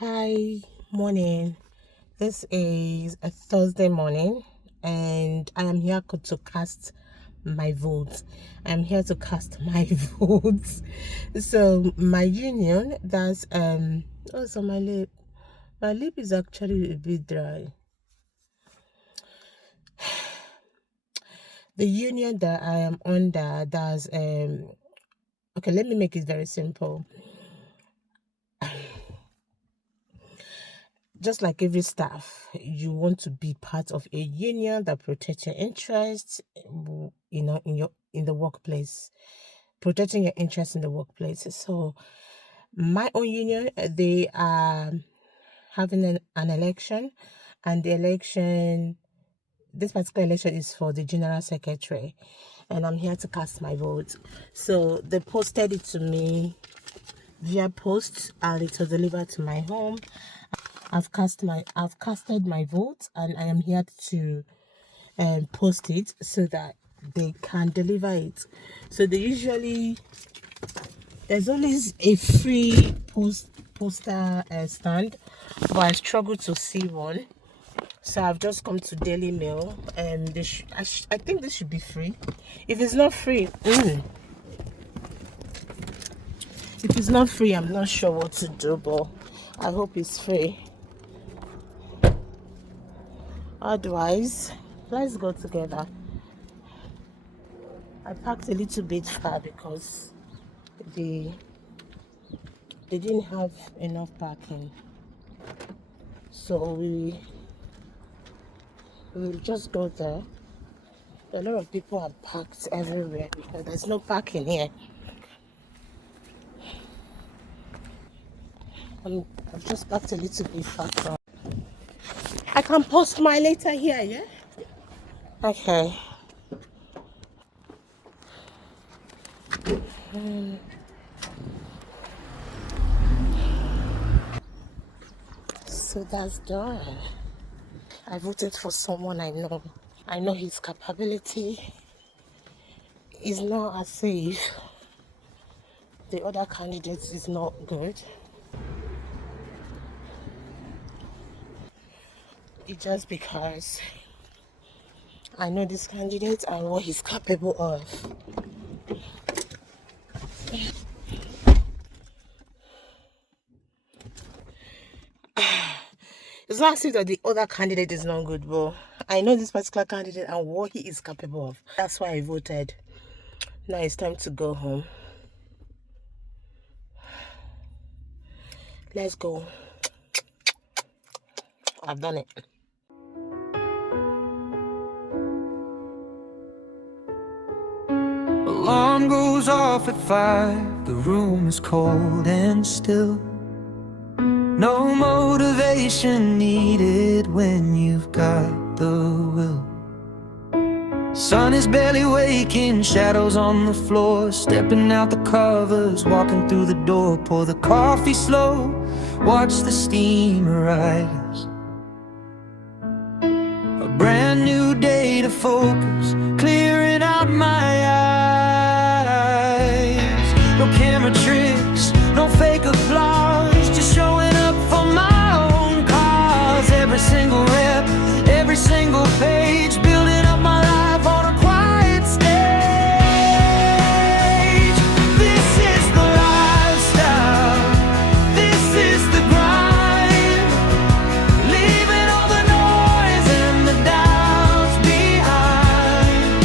Hi, morning. This is a Thursday morning, and I am here to cast my vote. I'm here to cast my votes. So my union, that's oh, so my lip is actually a bit dry. The union that I am under, that's okay. Let me make it very simple. Just like every staff, you want to be part of a union that protects your interests, in the workplace, protecting your interests in the workplace. So my own union, they are having an election, and this particular election is for the general secretary, and I'm here to cast my vote. So they posted it to me via post, and it was delivered to my home. I've casted my vote, and I am here to post it so that they can deliver it. So there's always a free poster stand, but I struggle to see one. So I've just come to Daily Mail, and I think this should be free. If it's not free, if it's not free, I'm not sure what to do, but I hope it's free. Otherwise, let's go together. I parked a little bit far because they didn't have enough parking. So we'll just go there. A lot of people are parked everywhere because there's no parking here. I've just parked a little bit far from. I can post my later here, yeah? Okay. So that's done. I voted for someone I know. I know his capability is not as safe. The other candidates is not good. It's just because I know this candidate and what he's capable of. It's not as if that the other candidate is not good, but I know this particular candidate and what he is capable of. That's why I voted. Now it's time to go home. Let's go. I've done it. Alarm goes off at 5. The room is cold and still. No motivation needed when you've got the will. Sun is barely waking, shadows on the floor. Stepping out the covers, walking through the door. Pour the coffee slow, watch the steam rise. A brand new day to focus, clearing out my eyes. No camera tricks, no fake applause, just showing up for my own cause. Every single rep, every single page, building up my life on a quiet stage. This is the lifestyle, this is the grind, leaving all the noise and the doubts behind.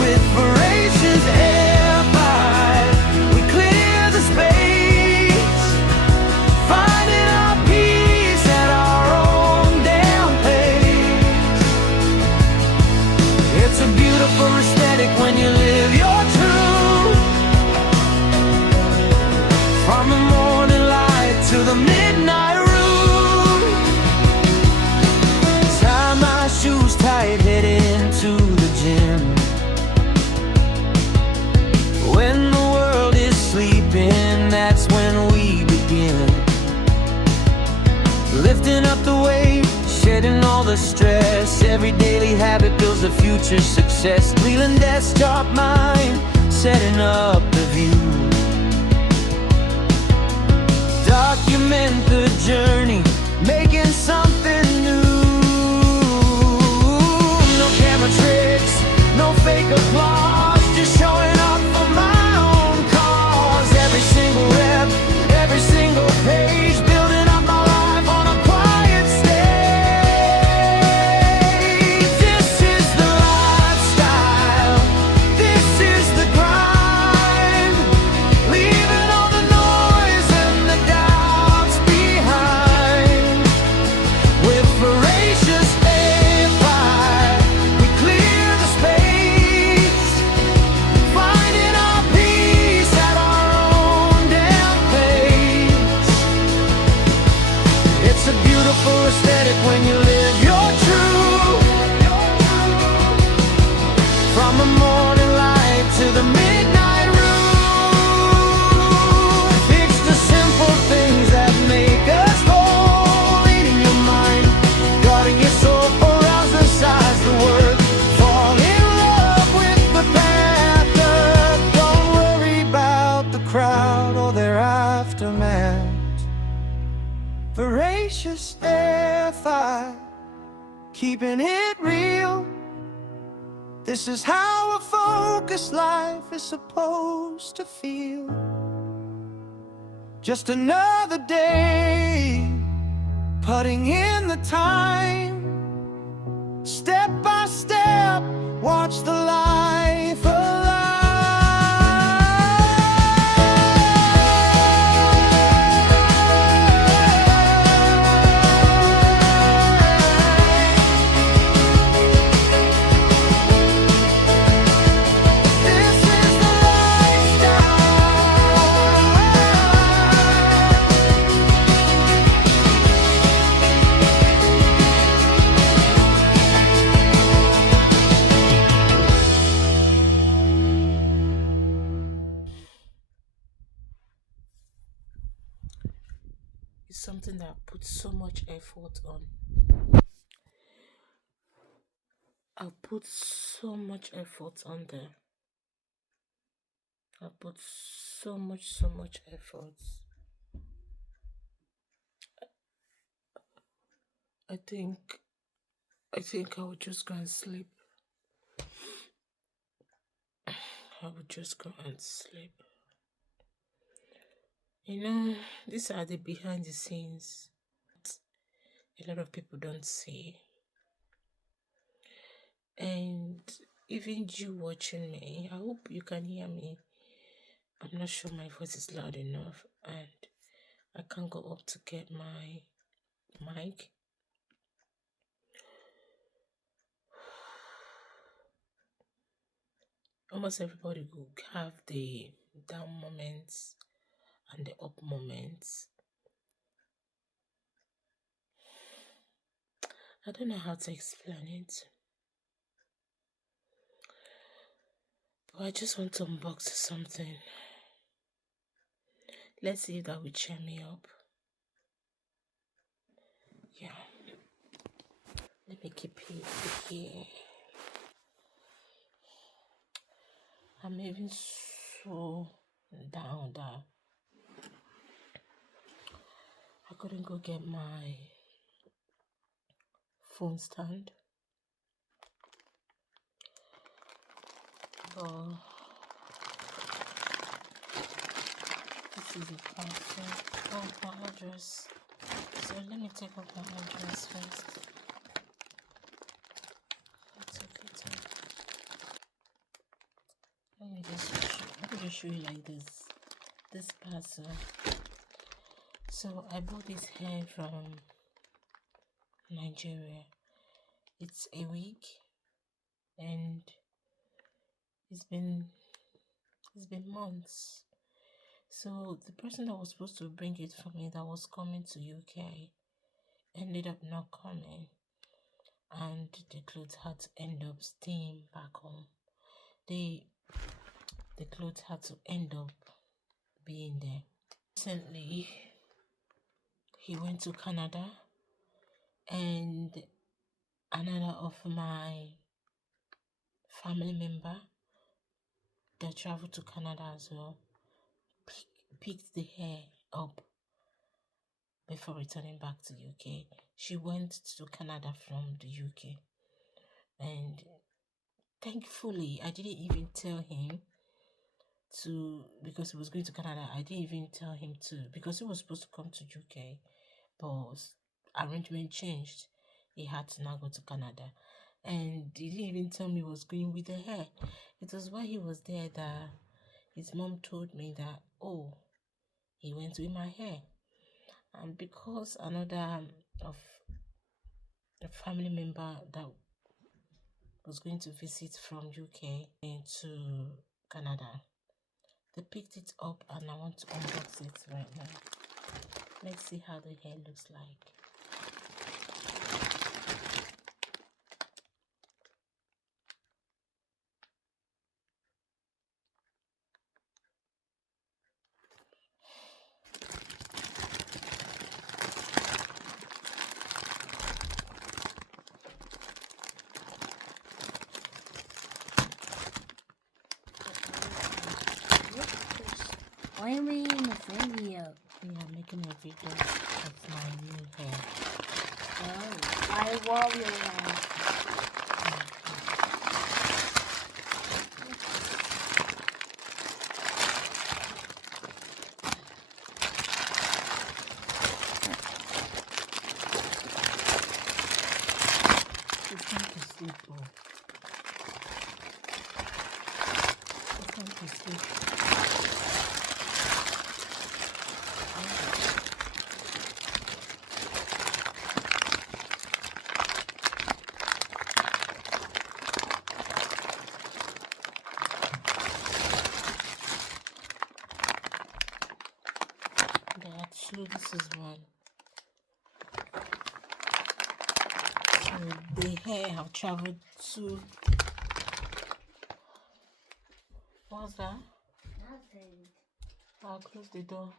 With voracious air fight, we clear the space, finding our peace at our own damn pace. It's a beautiful aesthetic when you live your truth. From the morning light to the midnight room. Tie my shoes tight, head into the gym. When the world is sleeping, that's when we begin. Lifting up the weight, shedding all the stress. Every daily habit builds a future success. Cleaning desktop mind, setting up the view. Document the the journey, making something new. No camera tricks, no fake applause, just showing up for my own cause. Every single rep, every single page, building up my life on a quiet stage. This is the lifestyle, this is the grind, leaving all the noise and the doubts behind. With voracious air, we clear the space, finding our peace at our own damn pace. It's a beautiful aesthetic when you live your truth. From the morning light to the midnight room, fix the simple things that make us whole. Leading your mind, guarding your soul, or else the size the word. Fall in love with the path. Don't worry about the crowd or their aftermath. Voracious air, keeping it real. This is how a focused life is supposed to feel. Just another day, putting in the time, step by step, watch the life This is the It's something that I put so much effort on. I put so much effort on there. I put so much effort. I think I would just go and sleep. I would just go and sleep. You know, these are the behind the scenes a lot of people don't see. And even you watching me, I hope you can hear me. I'm not sure my voice is loud enough, and I can't go up to get my mic. Almost everybody will have the down moments and the up moments. I don't know how to explain it, but I just want to unbox something. Let's see if that will cheer me up. Yeah. Let me keep it here. I'm even so down that I couldn't go get my phone stand. But this is a parcel. Oh, my address. So let me take off my address first. Let me just show you like this. This parcel. So I bought this hair from Nigeria. It's a week, and it's been months. So the person that was supposed to bring it for me, that was coming to UK, ended up not coming, and the clothes had to end up staying back home. The clothes had to end up being there. Recently, he went to Canada, and another of my family member that traveled to Canada as well picked the hair up, before returning back to UK. She went to Canada from the UK, and thankfully I didn't even tell him to, because he was going to Canada. I didn't even tell him to, because he was supposed to come to UK, but arrangement changed. He had to now go to Canada, and he didn't even tell me he was going with the hair. It was while he was there that his mom told me that, oh, he went with my hair. And because another of the family member that was going to visit from UK into Canada, they picked it up, and I want to unbox it right now. Let's see how the hair looks like. Why am I in the video? We are making a video of my new hair. Oh, I love your hair. It's time to sleep, oh. It's time to sleep. There are two. This is one. So the hair have traveled to. What's that? Nothing. I'll close the door.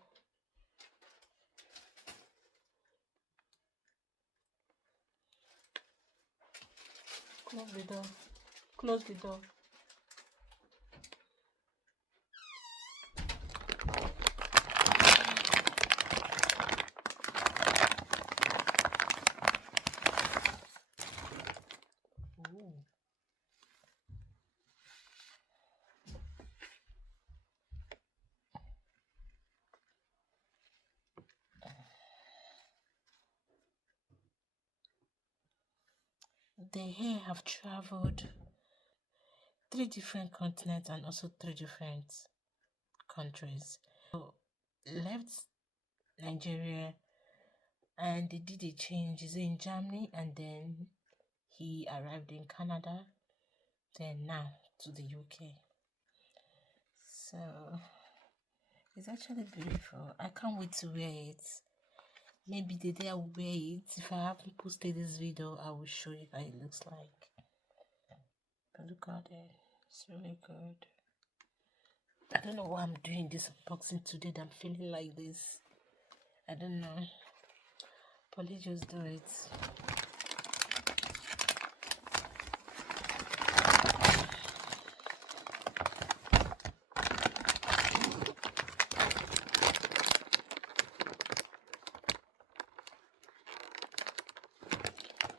Close the door. Close the door. Ooh. The hair have traveled 3 different continents and also 3 different countries. So left Nigeria, and they did a change. He's in Germany, and then he arrived in Canada, then now to the UK. So it's actually beautiful. I can't wait to wear it. Maybe the day I will wear it, if I haven't posted this video, I will show you how it looks like. But look at it. It's really good. I don't know why I'm doing this unboxing today that I'm feeling like this. I don't know. Probably just do it.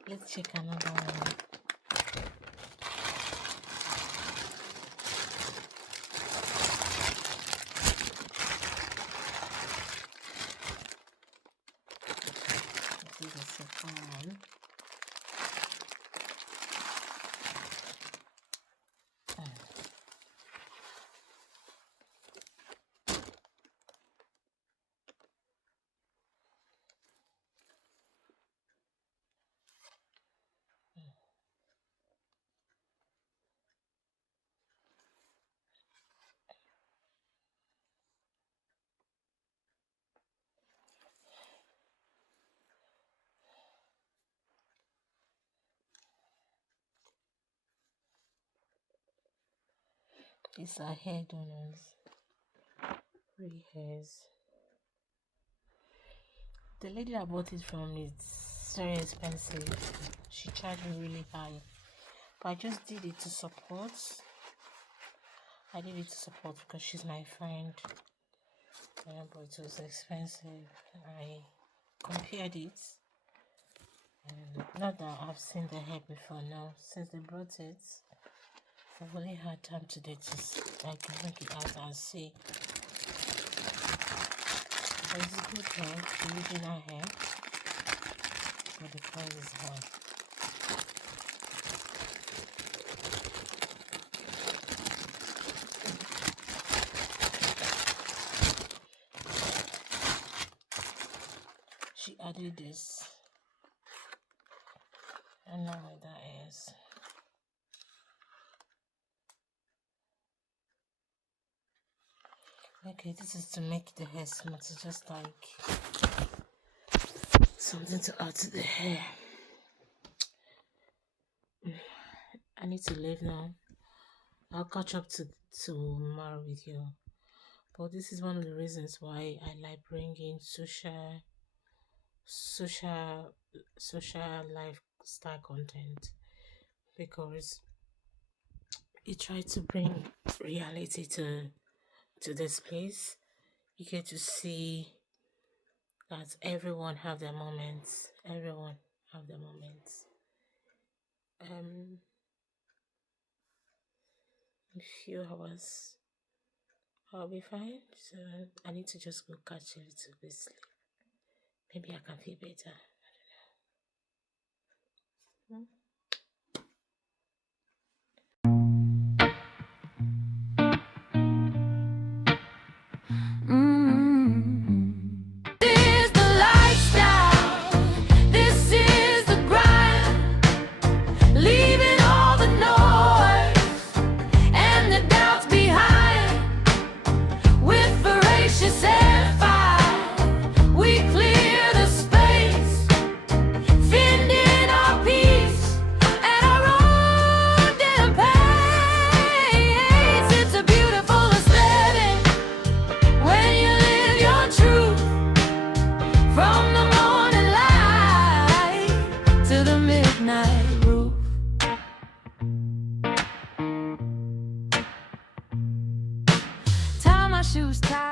Let's check another one. This is the second one. These are hair donors. Really hairs. The lady I bought it from is very expensive. She charged me really high. But I just did it to support. I did it to support because she's my friend. Yeah, but it was expensive. I compared it. And not that I've seen the hair before, no. Since they brought it, I've only had time today to like bring it out and see. But it's good hair, the original hair, but the price is high. She added this. I don't know what that is. Okay, this is to make the hair smooth. It's just like something to add to the hair. I need to leave now. I'll catch up tomorrow with you. But this is one of the reasons why I like bringing social lifestyle content, because it tries to bring reality to this place. You get to see that everyone have their moments. Everyone have their moments. In a few hours I'll be fine. So I need to just go catch a little bit sleep. Maybe I can feel better. I don't know. This is the lifestyle. This is the grind. Leaving all the noise and the doubts behind. With voracious and fire, we clear the space, finding our peace at our own damn pace. It's a beautiful aesthetic when you live your truth, from the morning light to the midnight roof. Tie my shoes tight.